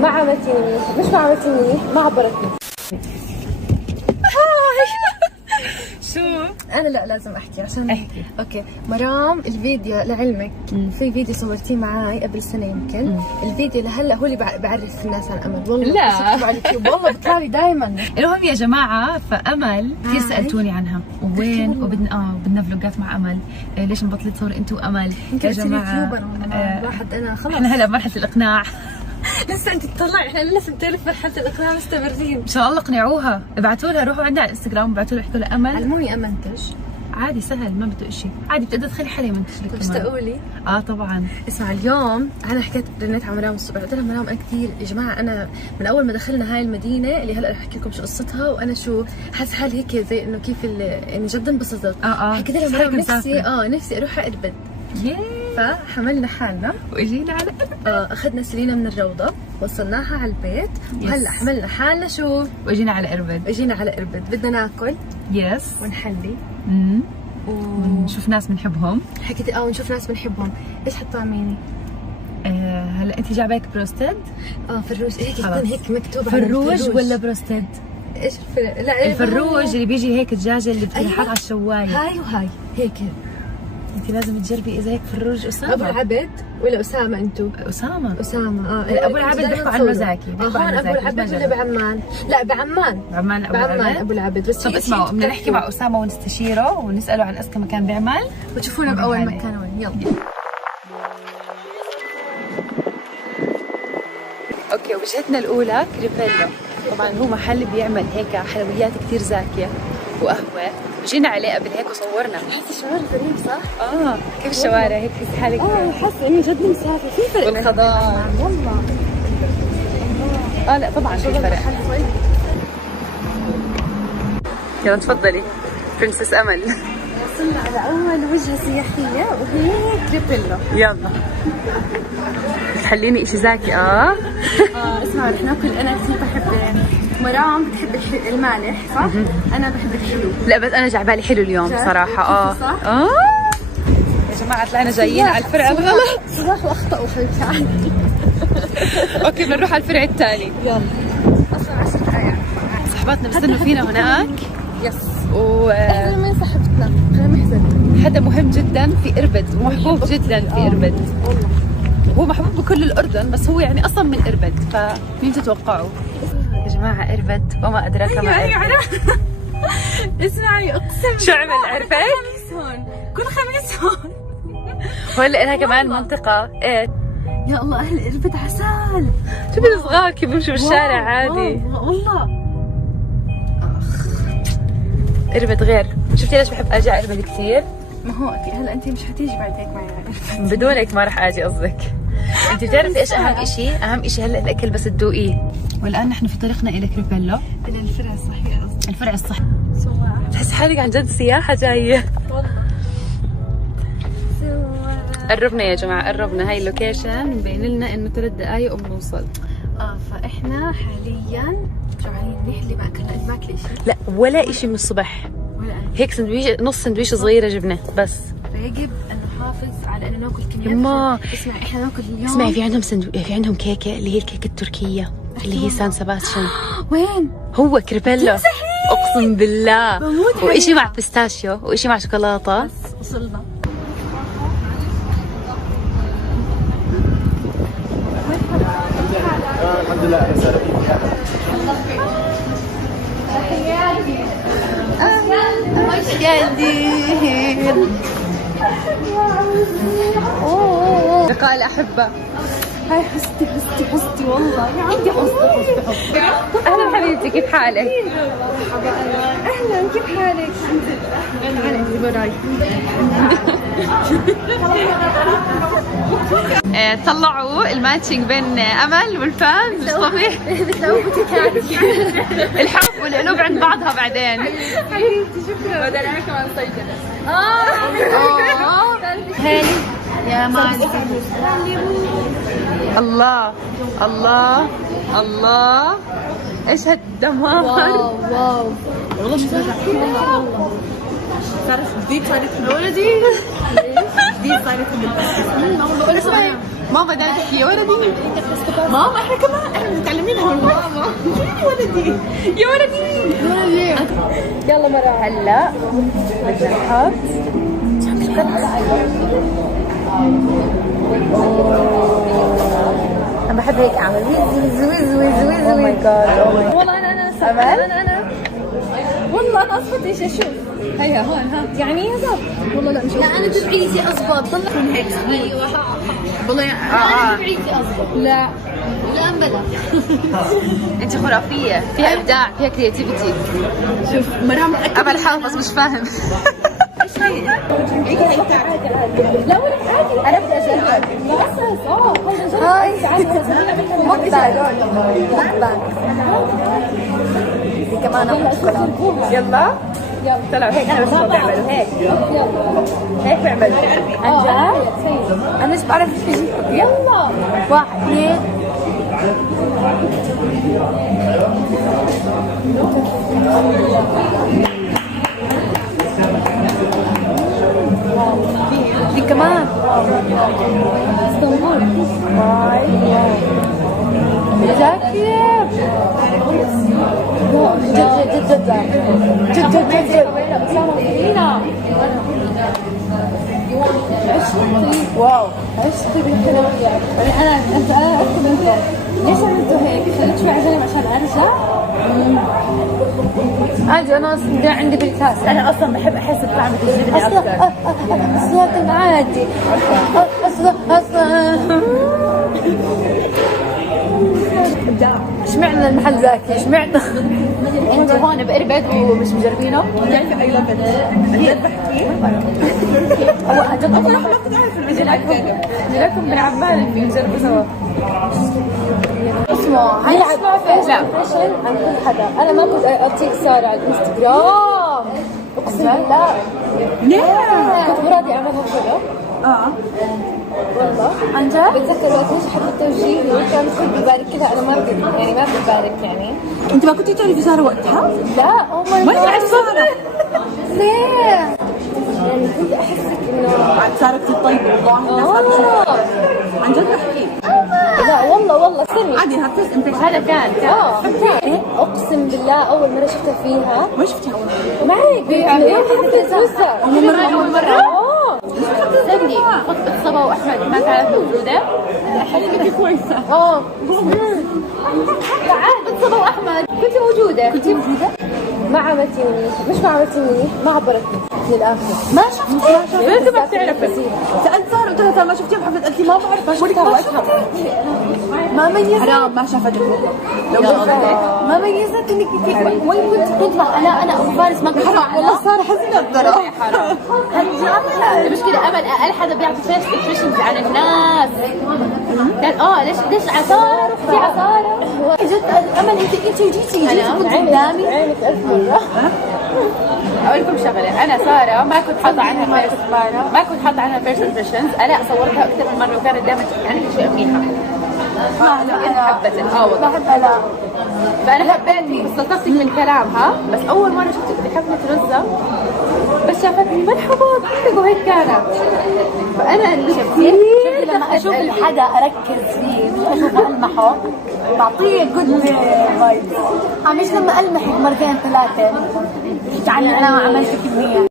ما عملتيني منيح، مش ما عملتيني منيح، ما عبرتني. شو؟ انا لا لازم احكي عشان احكي. اوكي مرام، الفيديو لعلمك في فيديو صورتيه معاي قبل سنه يمكن. الفيديو لهلا هو اللي بعرف الناس عن امل. والله لا على اليوتيوب والله بيطلع لي دائما. المهم يا جماعه، فامل كثير سالتوني عنها وين وبدنا فلوجات مع امل. ليش مبطلت تصور انت وامل يا جماعه؟ واحد انا خلص احنا هلا بمرحله الاقناع. لسه انت تطلعي، احنا لسه بتعرف مرحله الاقناع مستمرين. ان شاء الله اقنعوها، ابعتوا لها، روحوا عندها على الانستغرام وابعتوا لها، احكوا لها امل علموني امنتج عادي سهل، ما بده شيء، عادي بتقدر تخلي حدا يمنتج لك. اشتاقوا لي. طبعا. اسمع اليوم انا حكيت رنيت على مرام الصبح، قلت لها مرام انا كثير يا جماعه، انا من اول ما دخلنا هاي المدينه اللي هلا رح احكي لكم شو قصتها، وانا شو حاسه حالي هيك زي انه كيف يعني جدا انبسطت. حكيت لها مرام نفسي اروح على اربد. فحملنا حالنا واجينا على اخذنا سلينا من الروضه، وصلناها على البيت، وهلا حملنا حالنا شو واجينا على اربد. اجينا على اربد، بدنا ناكل ونحلي ونشوف ناس بنحبهم. حكيت ونشوف ناس بنحبهم. ايش حتطعميني؟ هلا انت جايباك بروستد؟ فروج هيك مكتوب فروج ولا بروستد؟ ايش لا الفروج اللي بيجي هيك الدجاجه اللي بتنحط على الشوايه. هاي وهاي هيك. انت لازم تجربي اذا هيك فروج اسامه. ابو العبد ولا اسامه؟ انتو اسامه. ابو العبد بيحكوا عن مزاكي. ابو العبد ولا بعمان؟ لا بعمان. بعمان ابو العبد. بس طب اسمعوا، بدنا نحكي مع اسامه ونستشيره ونساله عن اذكى مكان بيعمل، وتشوفونا باول مكان وين. يلا. اوكي، وجهتنا الاولى كريبيلو. طبعا هو محل بيعمل هيك حلويات كثير زاكيه وقهوه. جينا عليه قبل هيك وصورنا. حاسه الشوارع غريب صح؟ كيف الشوارع هيك في حالك؟ حاسه اني جد مسافه. في فرق والخضار والله. لا طبعا في فرق. يلا تفضلي برنسس امل. وصلنا على اول وجهه سياحيه وهي كريبيلو. يلا تحليني اشي زاكي. اسمعوا رح ناكل. انا كثير بحب، مرام بتحب المالح صح؟ انا بحب الحلو. لا بس انا جعبالي حلو اليوم صراحه. يا جماعه طلعنا جايين على الفرع الغلط. صباح واخطأوا حبيبتي عادي. اوكي بدنا نروح على الفرع الثاني. يلا. اصلا 10 دقائق صحباتنا بستنوا فينا هناك. يس. احنا مين صاحبتنا؟ خلينا نحزن. حدا مهم جدا في اربد ومحبوب جدا في اربد. والله هو محبوب بكل الاردن، بس هو يعني اصلا من اربد. فمين تتوقعوا يا جماعه؟ اربد وما ادراك ما اربد. اسمعي اقسم شو عمل عرفت؟ كل خميس هون. وهلا لها كمان منطقه ايه. يا الله اهل اربد عسل. شوفي الصغار كيف بيمشوا بالشارع عادي. والله اربد غير. شفتي ليش بحب اجي على اربد كثير؟ ما هو اكيد. هلا انت مش حتيجي بعد هيك معي على اربد. بدونك ما رح اجي قصدك. انت بتعرفي ايش اهم شيء؟ اهم شيء هلا الاكل بس تذوقيه. والان نحن في طريقنا الى كريبيلو، الى الفرع الصحيح قصدي. الفرع الصحي. تحس حالك عن جد سياحه جايه. والله قربنا يا جماعه، قربنا. هاي اللوكيشن مبين لنا انه 3 دقائق وبنوصل. فاحنا حاليا جوعانين منيح. اللي ما اكلنا ما اكل شيء. لا ولا شيء من الصبح. ولا أنا. هيك سندويش، نص سندويش صغيره جبناه بس. فيجب ان نحافظ على انه ناكل كميات. يما اسمعي احنا ناكل اليوم. اسمعي في عندهم في عندهم كيكه اللي هي الكيكه التركيه اللي هي سان سباستيان. وين؟ هو كريبيلو. اقسم بالله. بموت. وإشي مع بيستاشيو وإشي مع شوكولاته. بس وصلنا. الحمد لله. لقاء الأحبة. هاي حستي والله عندي حستي. أهلا حبيبتي، كيف حالك؟ اهلا كيف حالك؟ تعالي انت براي. طلعوا الماتشنج بين امل والفان مش طبيعي. بتلاقوا بوتيكات. الحب والقلوب عند بعضها بعدين. حبيبتي شكرا. بدنا نعمل كمان صيدلة. هاني يا مالي. الله الله الله، ايش هالدمار. واو والله مش والله. صارت جديد، صارت من ولدي. جديد صارت من والله. ماما ده تحكي يا ولدي. ماما احنا كمان احنا متعلمينها من ماما. يا ولدي يا ولدي. يلا مرة هلا بدنا نحط انا بحب هيك اعمل ويز ويز ويز ويز. او ماي جاد. والله انا والله انا اصفت ايش اشوف. هيا هون ها يعني يا زلمه والله لا مش لا انا تبعيتي اضبط طلع من هيك. ايوه والله انا تبعيتي اضبط. لا لا بلا انت خرافية، فيها ابداع، فيها كرياتيفيتي. شوف مرام امل حافظ مش فاهم. ايش هي؟ لا ولا عادي انا بدي اجرب. هاي مقبل كمان يلا طلعوا هيك. انا بس بعملوا هيك. هيك بعملوا عن جد. انا مش بعرف ايش بيجي. يلا 1 2 دي كمان اسطنبول. زاكية جد جد جد جد جد جد واو عشت بالكلام. انا ليش عملتوا هيك؟ خليت شوي عجله عشان ارجع. عادي انا اصلا عندي بالكاس. انا اصلا بحب احس بطعم الجبنه اكثر. اصلا عادي اصلا اشمعنى المحل زاكي؟ اشمعنى؟ انت هون بقربت ومش مجربينه؟ بتعرفي اي لبن؟ جد بحكي هو جد ما بتعرف لكم من عمان بنجربه سوا. اسمه هاي لا عن كل حدا. انا ما كنت اعطيك سارة على الانستغرام اقسم بالله. ليه؟ كنت مرادي اعملها كذا. والله عن جد؟ بتذكر وقت ايش حط التوجيه كان المفروض يبارك كذا. انا ما بدي يعني ما بدي ابارك يعني. انت ما كنتي تعرفي ساره وقتها؟ لا او ماي ما تعرف ساره؟ ليه؟ يعني كنت احسك انه عاد ساره كثير طيبه والله. عن جد بحكي. لا والله استني عادي هاتيك انت. هذا كان اقسم بالله اول مره شفتها فيها. ما شفتي اول مره؟ معك في سويسرا اول مرة. استني خطبة صبا واحمد ما كانت موجودة. حلقتك كويسه. تعال صبا واحمد كنت موجوده. ما عملتيني مش ما عملتيني ما عبرتني للاخر. ما شفتي؟ انت ما بتعرفي. سالت ساره قلت لها ما شفتيها بحفظ قالت لي ما بعرف. ما شفتها وقتها. ما ميزت. حرام ما شافتك لو ما ميزت انك وين كنت تطلع. لا انا ابو فارس ما كنت حرام والله ساره حزينه ترى. حرام. المشكلة امل اقل حدا بيعطي فيس اكسبريشنز عن الناس. قال ليش عصارة في عصارة. جد امل انت جيتي كنت قدامي. عينك 1000 مرة. اقول لكم شغله. انا ساره ما كنت حاطه عنها فيرست ما كنت حاطه عنها فيرست امبريشنز. انا صورتها اكثر من مره وكانت دائما تحكي عنها شيء منيحه. انت حبتها والله. بحبها. لا فانا حبيتك استلطفتك من كلامها. بس اول مره شفتك بحفله رزه بس شافتني مرحبا كيفك وهيك كانت. فانا شفتي لما اشوف الحدا اركز فيه اشوف المحه بعطيه جود فايبس. مش لما المحك مرتين ثلاثه يعني انا ما عملت كميه.